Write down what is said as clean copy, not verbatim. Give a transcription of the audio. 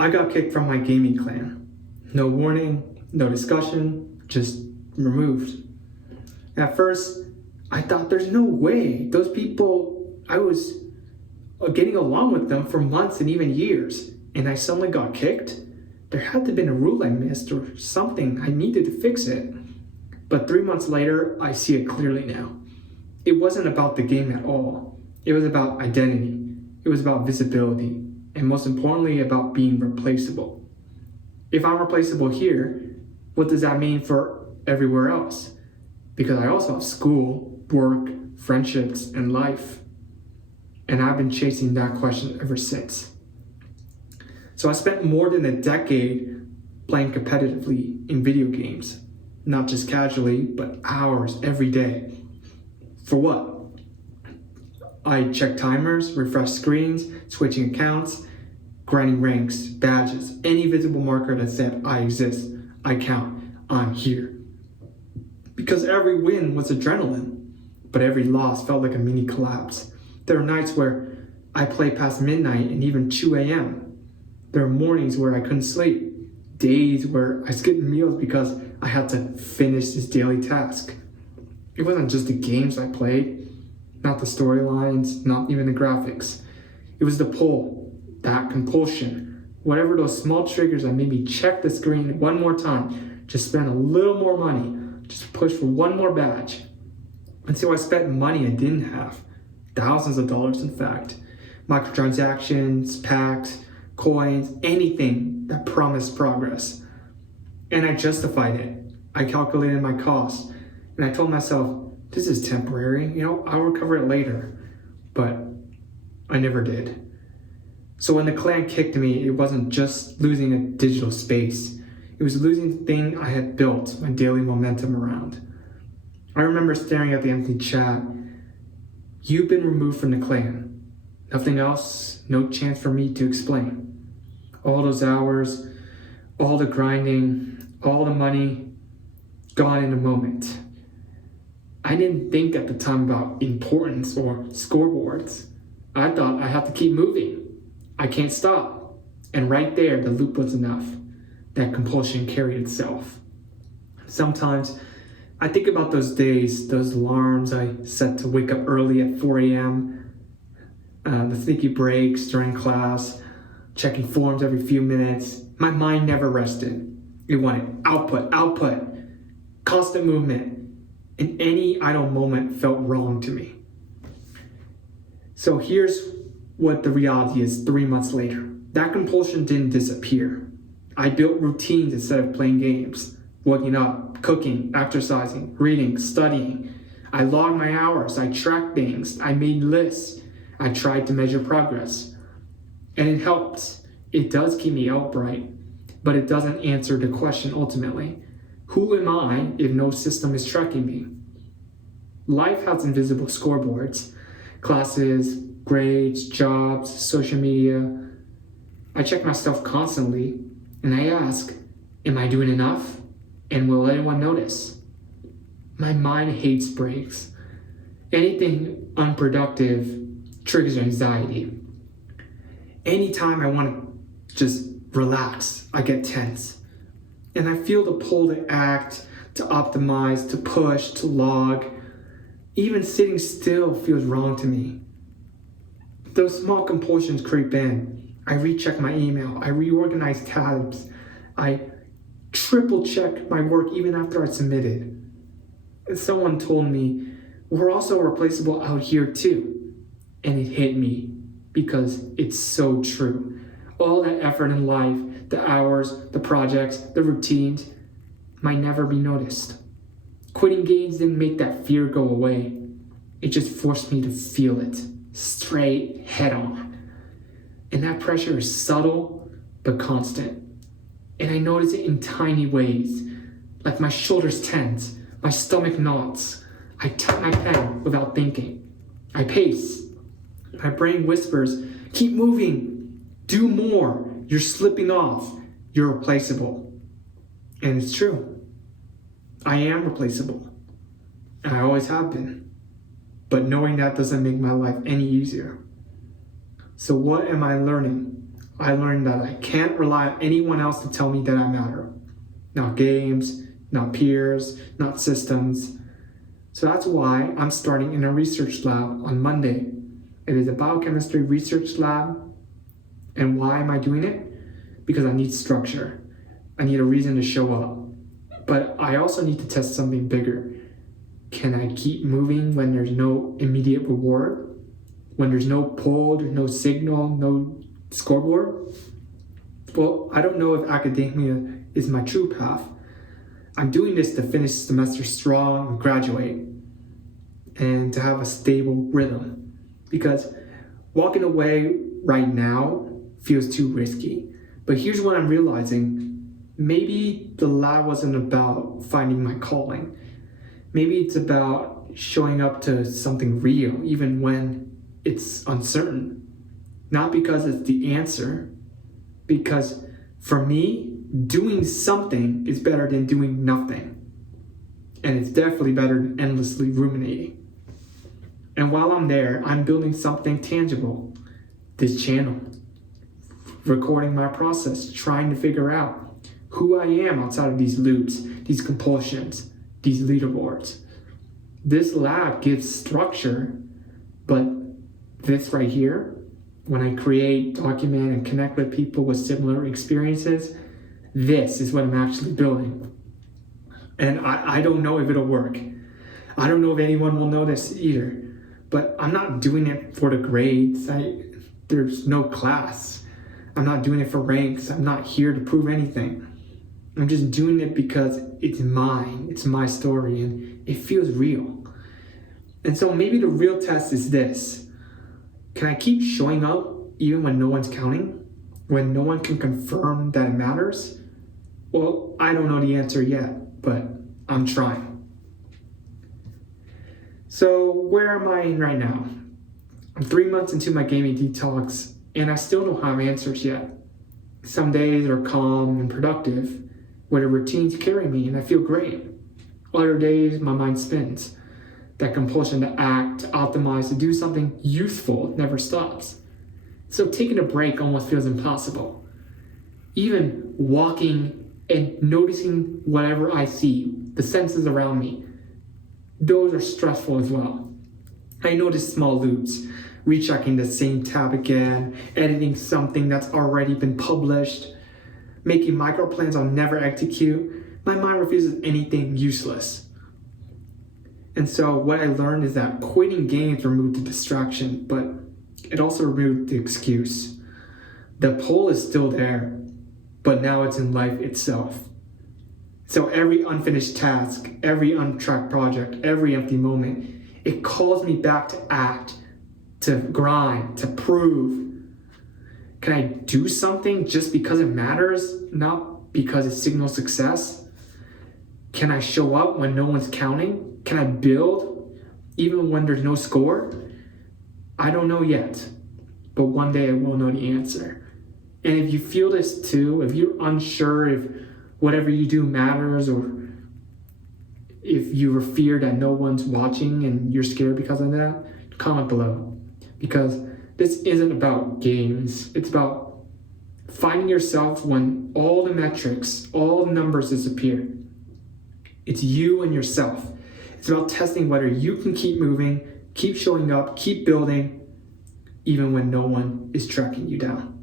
I got kicked from my gaming clan. No warning, no discussion, just removed. At first, I thought there's no way. Those people, I was getting along with them for months and even years, and I suddenly got kicked? There had to have been a rule I missed or something. I needed to fix it. But 3 months later, I see it clearly now. It wasn't about the game at all. It was about identity. It was about visibility. And most importantly, about being replaceable. If I'm replaceable here, what does that mean for everywhere else? Because I also have school, work, friendships, and life. And I've been chasing that question ever since. So I spent more than a decade playing competitively in video games. Not just casually, but hours every day. For what? I check timers, refresh screens, switching accounts, grinding ranks, badges, any visible marker that said I exist, I count, I'm here. Because every win was adrenaline, but every loss felt like a mini collapse. There are nights where I play past midnight and even 2 a.m. There are mornings where I couldn't sleep, days where I skipped meals because I had to finish this daily task. It wasn't just the games I played, not the storylines, not even the graphics. It was the pull, that compulsion, whatever those small triggers that made me check the screen one more time, just spend a little more money, just push for one more badge. And so I spent money I didn't have, thousands of dollars in fact, microtransactions, packs, coins, anything that promised progress. And I justified it. I calculated my costs, and I told myself, this is temporary, I'll recover it later. But I never did. So when the clan kicked me, it wasn't just losing a digital space. It was losing the thing I had built my daily momentum around. I remember staring at the empty chat. You've been removed from the clan. Nothing else, no chance for me to explain. All those hours, all the grinding, all the money, gone in a moment. I didn't think at the time about importance or scoreboards. I thought I had to keep moving. I can't stop. And right there, the loop was enough. That compulsion carried itself. Sometimes I think about those days, those alarms I set to wake up early at 4 a.m., the sneaky breaks during class, checking forms every few minutes. My mind never rested. It wanted output, constant movement, and any idle moment felt wrong to me. So here's what the reality is 3 months later. That compulsion didn't disappear. I built routines instead of playing games, waking up, cooking, exercising, reading, studying. I logged my hours, I tracked things, I made lists, I tried to measure progress. And it helped. It does keep me upright, but it doesn't answer the question ultimately. Who am I if no system is tracking me? Life has invisible scoreboards, classes, grades, jobs, social media. I check myself constantly, and I ask, am I doing enough? And will anyone notice? My mind hates breaks. Anything unproductive triggers anxiety. Anytime I want to just relax, I get tense. And I feel the pull to act, to optimize, to push, to log. Even sitting still feels wrong to me. Those small compulsions creep in. I recheck my email. I reorganize tabs. I triple check my work even after I submitted. And someone told me, we're also replaceable out here too. And it hit me because it's so true. All that effort in life, the hours, the projects, the routines, might never be noticed. Quitting games didn't make that fear go away. It just forced me to feel it, straight head on. And that pressure is subtle, but constant. And I notice it in tiny ways, like my shoulders tense, my stomach knots. I tap my pen without thinking. I pace. My brain whispers, keep moving, do more, you're slipping off, you're replaceable. And it's true. I am replaceable. And I always have been. But knowing that doesn't make my life any easier. So what am I learning? I learned that I can't rely on anyone else to tell me that I matter. Not games, not peers, not systems. So that's why I'm starting in a research lab on Monday. It is a biochemistry research lab. And why am I doing it? Because I need structure. I need a reason to show up. But I also need to test something bigger. Can I keep moving when there's no immediate reward? When there's no pull, there's no signal, no scoreboard? Well, I don't know if academia is my true path. I'm doing this to finish the semester strong and graduate, and to have a stable rhythm. Because walking away right now feels too risky. But here's what I'm realizing. Maybe the lab wasn't about finding my calling. Maybe it's about showing up to something real, even when it's uncertain. Not because it's the answer, because for me, doing something is better than doing nothing. And it's definitely better than endlessly ruminating. And while I'm there, I'm building something tangible. This channel. Recording my process, trying to figure out who I am outside of these loops, these compulsions, these leaderboards. This lab gives structure, but this right here, when I create, document, and connect with people with similar experiences, this is what I'm actually building. And I don't know if it'll work. I don't know if anyone will notice either. But I'm not doing it for the grades. There's no class. I'm not doing it for ranks. I'm not here to prove anything. I'm just doing it because it's mine. It's my story, and it feels real. And so maybe the real test is this. Can I keep showing up even when no one's counting? When no one can confirm that it matters? Well, I don't know the answer yet, but I'm trying. So where am I in right now? I'm 3 months into my gaming detox, and I still don't have answers yet. Some days are calm and productive, where the routines carry me and I feel great. Other days, my mind spins. That compulsion to act, to optimize, to do something useful never stops. So taking a break almost feels impossible. Even walking and noticing whatever I see, the senses around me, those are stressful as well. I notice small loops, rechecking the same tab again, editing something that's already been published, making micro plans I'll never execute. My mind refuses anything useless. And so what I learned is that quitting games removed the distraction, but it also removed the excuse. The pull is still there, but now it's in life itself. So every unfinished task, every untracked project, every empty moment, it calls me back to act, to grind, to prove. Can I do something just because it matters, not because it signals success? Can I show up when no one's counting? Can I build even when there's no score? I don't know yet, but one day I will know the answer. And if you feel this too, if you're unsure if whatever you do matters, or if you fear that no one's watching and you're scared because of that, comment below. Because this isn't about games. It's about finding yourself when all the metrics, all the numbers disappear. It's you and yourself. It's about testing whether you can keep moving, keep showing up, keep building, even when no one is tracking you down.